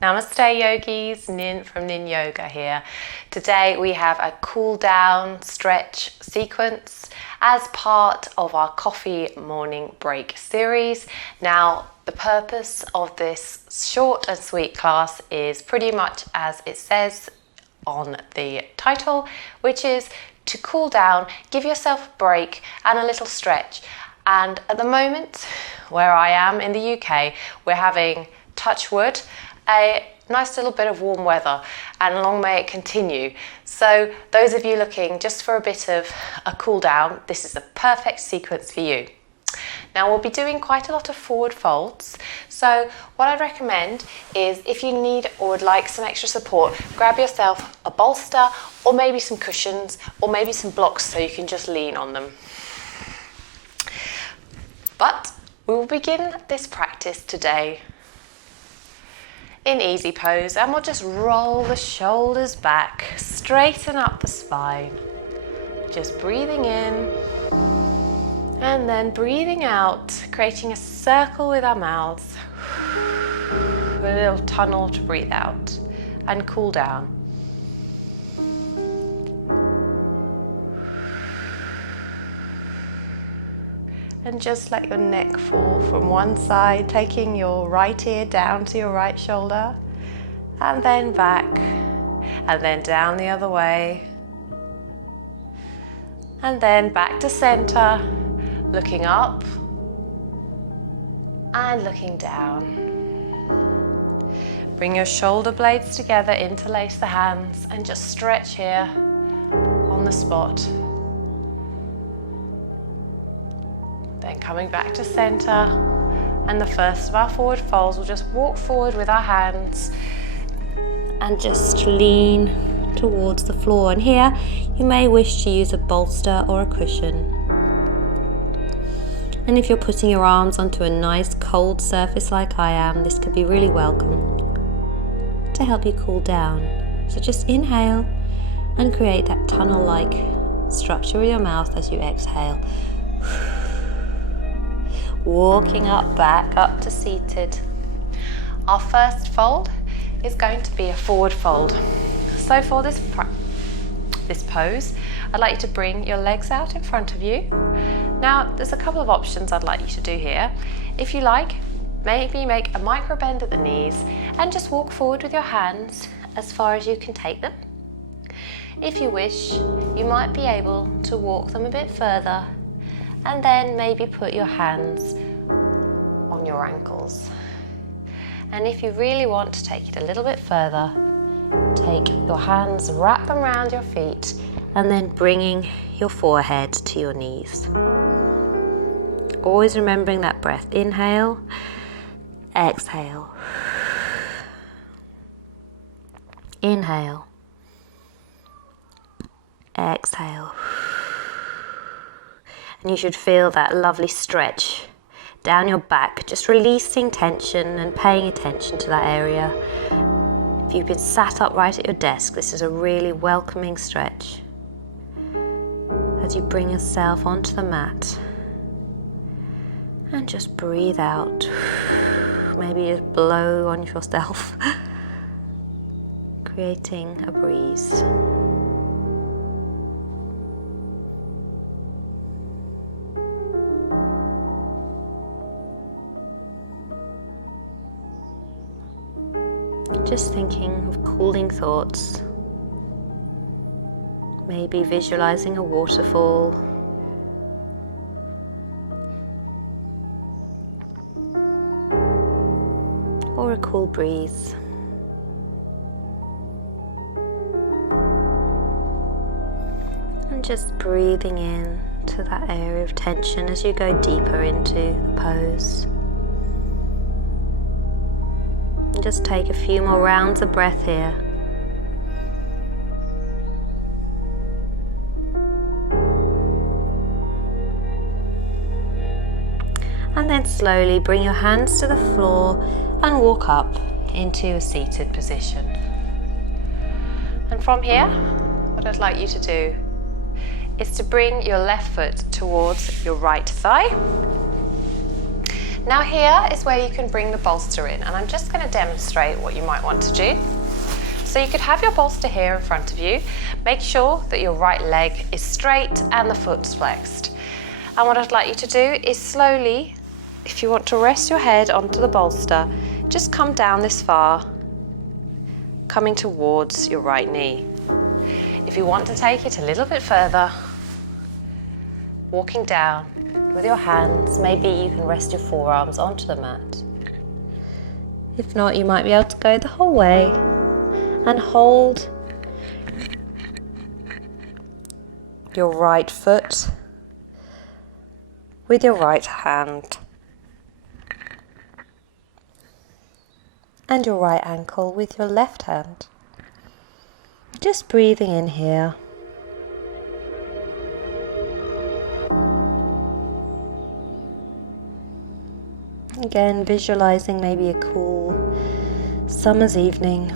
Namaste yogis, Nin from Nin Yoga here. Today we have a cool down stretch sequence as part of our coffee morning break series. Now the purpose of this short and sweet class is pretty much as it says on the title, which is to cool down, give yourself a break and a little stretch. And at the moment where I am in the UK, we're having, touch wood, a nice little bit of warm weather, and long may it continue. So those of you looking just for a bit of a cool down, this is the perfect sequence for you. Now we'll be doing quite a lot of forward folds, so what I'd recommend is if you need or would like some extra support, grab yourself a bolster or maybe some cushions or maybe some blocks so you can just lean on them. But we will begin this practice today in easy pose, and we'll just roll the shoulders back, straighten up the spine, just breathing in and then breathing out, creating a circle with our mouths, a little tunnel to breathe out and cool down. And just let your neck fall from one side, taking your right ear down to your right shoulder, and then back, and then down the other way, and then back to center, looking up and looking down. Bring your shoulder blades together, interlace the hands, and just stretch here on the spot. Then coming back to center, and the first of our forward folds, we'll just walk forward with our hands and just lean towards the floor. And here you may wish to use a bolster or a cushion. And if you're putting your arms onto a nice cold surface like I am, this could be really welcome to help you cool down. So just inhale and create that tunnel-like structure with your mouth as you exhale. Walking up, back up to seated. Our first fold is going to be a forward fold. So for this pose, I'd like you to bring your legs out in front of you. Now, there's a couple of options I'd like you to do here. If you like, maybe make a micro bend at the knees and just walk forward with your hands as far as you can take them. If you wish, you might be able to walk them a bit further and then maybe put your hands on your ankles. And if you really want to take it a little bit further, take your hands, wrap them around your feet, and then bringing your forehead to your knees. Always remembering that breath. Inhale, exhale. Inhale, exhale. And you should feel that lovely stretch down your back, just releasing tension and paying attention to that area. If you've been sat upright at your desk, this is a really welcoming stretch. As you bring yourself onto the mat and just breathe out. Maybe just blow on yourself, creating a breeze. Just thinking of cooling thoughts, maybe visualizing a waterfall, or a cool breeze. And just breathing in to that area of tension as you go deeper into the pose. And just take a few more rounds of breath here. And then slowly bring your hands to the floor and walk up into a seated position. And from here, what I'd like you to do is to bring your left foot towards your right thigh. Now here is where you can bring the bolster in, and I'm just going to demonstrate what you might want to do. So you could have your bolster here in front of you. Make sure that your right leg is straight and the foot's flexed. And what I'd like you to do is slowly, if you want to rest your head onto the bolster, just come down this far, coming towards your right knee. If you want to take it a little bit further, walking down with your hands, maybe you can rest your forearms onto the mat. If not, you might be able to go the whole way and hold your right foot with your right hand and your right ankle with your left hand. Just breathing in here. Again, visualizing maybe a cool summer's evening.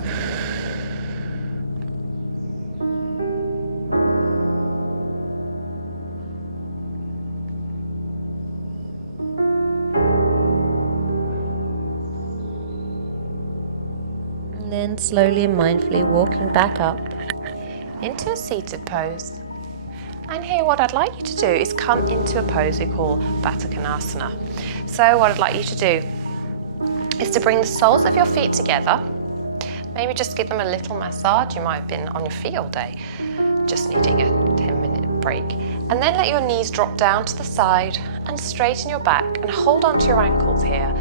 And then slowly and mindfully walking back up into a seated pose. And here what I'd like you to do is come into a pose we call Batanasana. So what I'd like you to do is to bring the soles of your feet together. Maybe just give them a little massage. You might have been on your feet all day, just needing a 10-minute break. And then let your knees drop down to the side and straighten your back and hold on to your ankles here.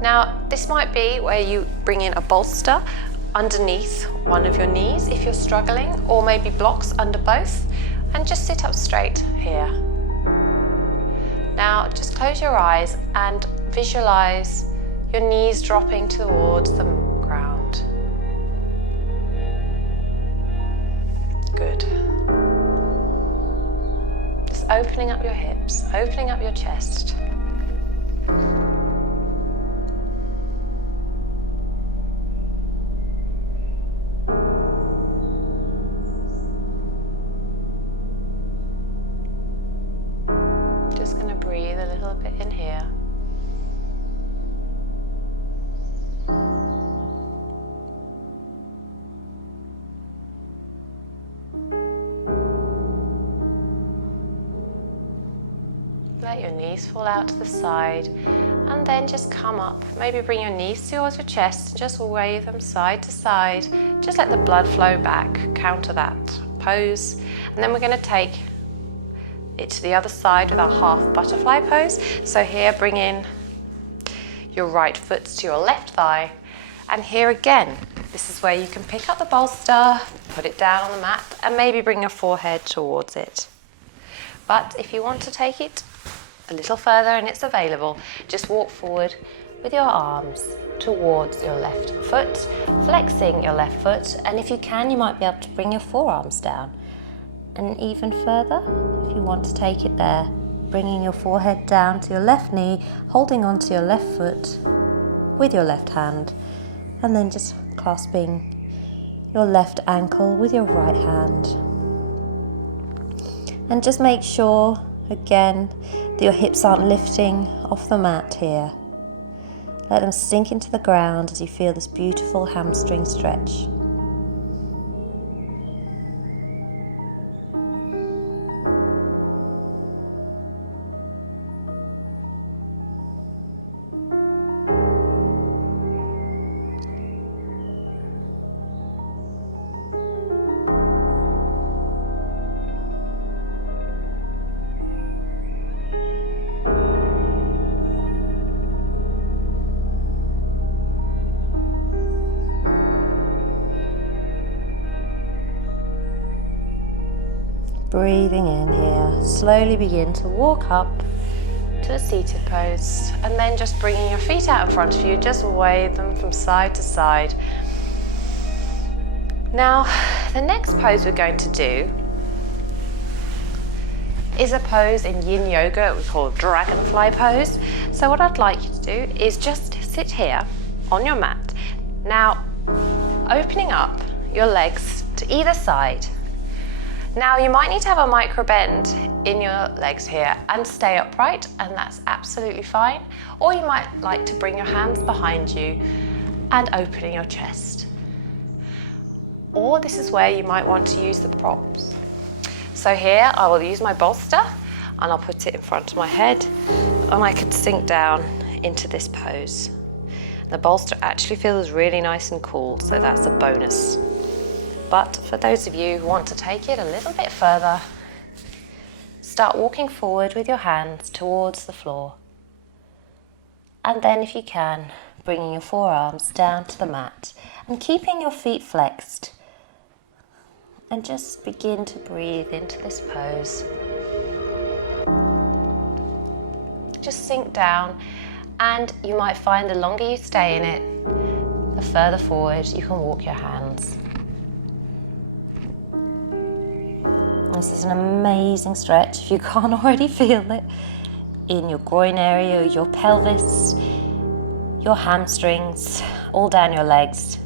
Now, this might be where you bring in a bolster underneath one of your knees if you're struggling, or maybe blocks under both, and just sit up straight here. Now, just close your eyes and visualize your knees dropping towards the ground. Good. Just opening up your hips, opening up your chest. Just going to breathe a little bit in here. Let your knees fall out to the side and then just come up. Maybe bring your knees towards your chest and just wave them side to side. Just let the blood flow back, counter that pose. And then we're going to take it to the other side with our half butterfly pose. So here, bring in your right foot to your left thigh. And here again, this is where you can pick up the bolster, put it down on the mat, and maybe bring your forehead towards it. But if you want to take it a little further and it's available, just walk forward with your arms towards your left foot, flexing your left foot, and if you can, you might be able to bring your forearms down. And even further, if you want to take it there, bringing your forehead down to your left knee, holding onto your left foot with your left hand, and then just clasping your left ankle with your right hand. And just make sure, again, that your hips aren't lifting off the mat here. Let them sink into the ground as you feel this beautiful hamstring stretch. Breathing in here, slowly begin to walk up to a seated pose, and then just bringing your feet out in front of you, just wave them from side to side. Now, the next pose we're going to do is a pose in yin yoga we call Dragonfly pose. So what I'd like you to do is just sit here on your mat. Now, opening up your legs to either side. Now you might need to have a micro bend in your legs here and stay upright, and that's absolutely fine. Or you might like to bring your hands behind you and opening your chest. Or this is where you might want to use the props. So here I will use my bolster and I'll put it in front of my head, and I can sink down into this pose. The bolster actually feels really nice and cool, so that's a bonus. But for those of you who want to take it a little bit further, start walking forward with your hands towards the floor. And then if you can, bringing your forearms down to the mat and keeping your feet flexed. And just begin to breathe into this pose. Just sink down, and you might find the longer you stay in it, the further forward you can walk your hands. This is an amazing stretch, if you can't already feel it, in your groin area, your pelvis, your hamstrings, all down your legs.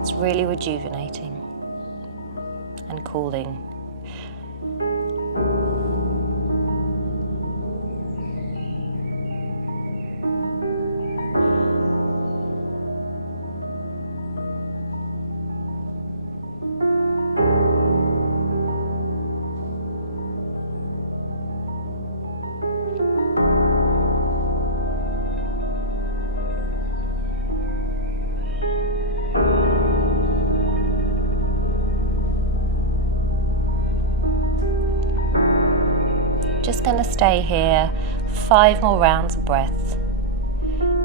It's really rejuvenating and cooling. Just going to stay here 5 more rounds of breath.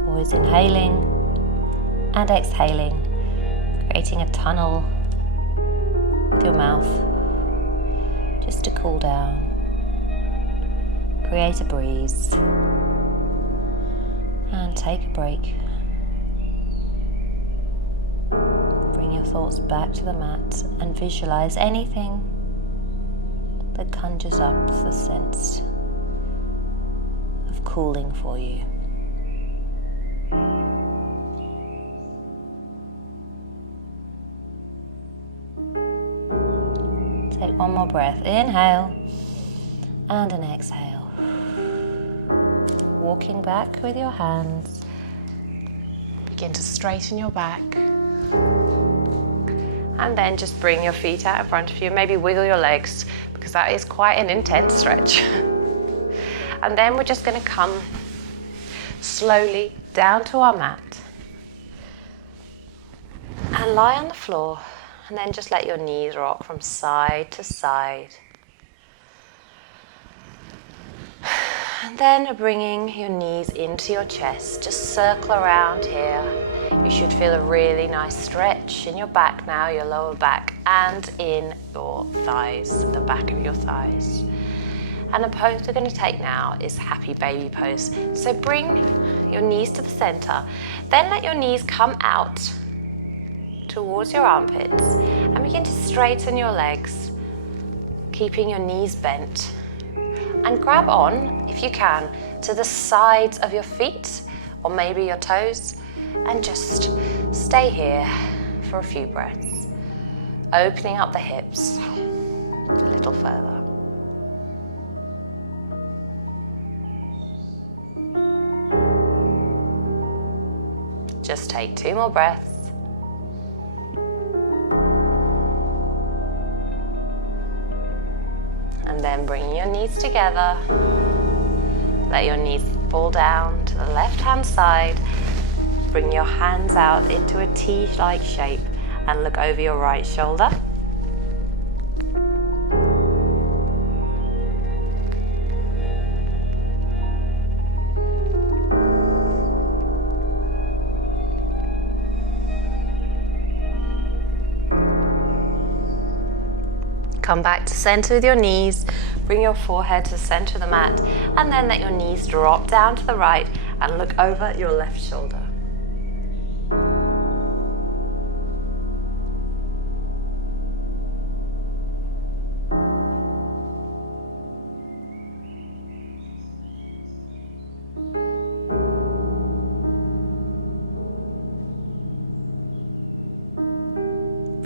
Always inhaling and exhaling, creating a tunnel with your mouth just to cool down. Create a breeze and take a break. Bring your thoughts back to the mat and visualize anything that conjures up the sense of cooling for you. Take one more breath. Inhale and an exhale. Walking back with your hands. Begin to straighten your back. And then just bring your feet out in front of you. Maybe wiggle your legs, because that is quite an intense stretch. And then we're just going to come slowly down to our mat and lie on the floor, and then just let your knees rock from side to side. And then bringing your knees into your chest, just circle around here. You should feel a really nice stretch in your back now, your lower back, and in your thighs, the back of your thighs. And the pose we're going to take now is happy baby pose. So bring your knees to the center, then let your knees come out towards your armpits and begin to straighten your legs, keeping your knees bent. And grab on, if you can, to the sides of your feet or maybe your toes, and just stay here for a few breaths, opening up the hips a little further. Just take 2 more breaths. And then bring your knees together. Let your knees fall down to the left-hand side. Bring your hands out into a T-like shape and look over your right shoulder. Come back to center with your knees, bring your forehead to the center of the mat, and then let your knees drop down to the right and look over your left shoulder.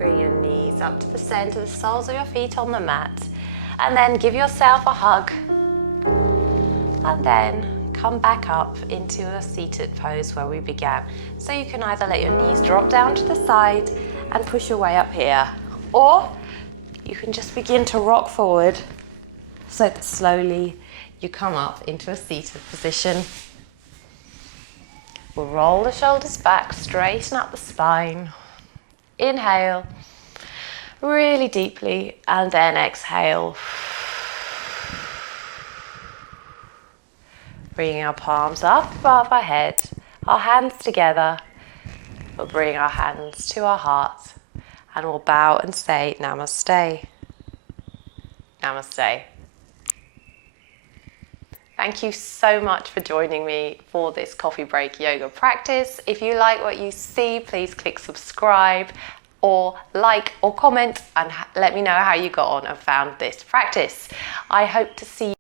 Bring your knees up to the center, the soles of your feet on the mat. And then give yourself a hug. And then come back up into a seated pose where we began. So you can either let your knees drop down to the side and push your way up here, or you can just begin to rock forward so that slowly you come up into a seated position. We'll roll the shoulders back, straighten up the spine. Inhale really deeply, and then exhale. Bringing our palms up above our head, our hands together. We'll bring our hands to our heart and we'll bow and say Namaste. Namaste. Thank you so much for joining me for this coffee break yoga practice. If you like what you see, please click subscribe or like or comment and let me know how you got on and found this practice. I hope to see you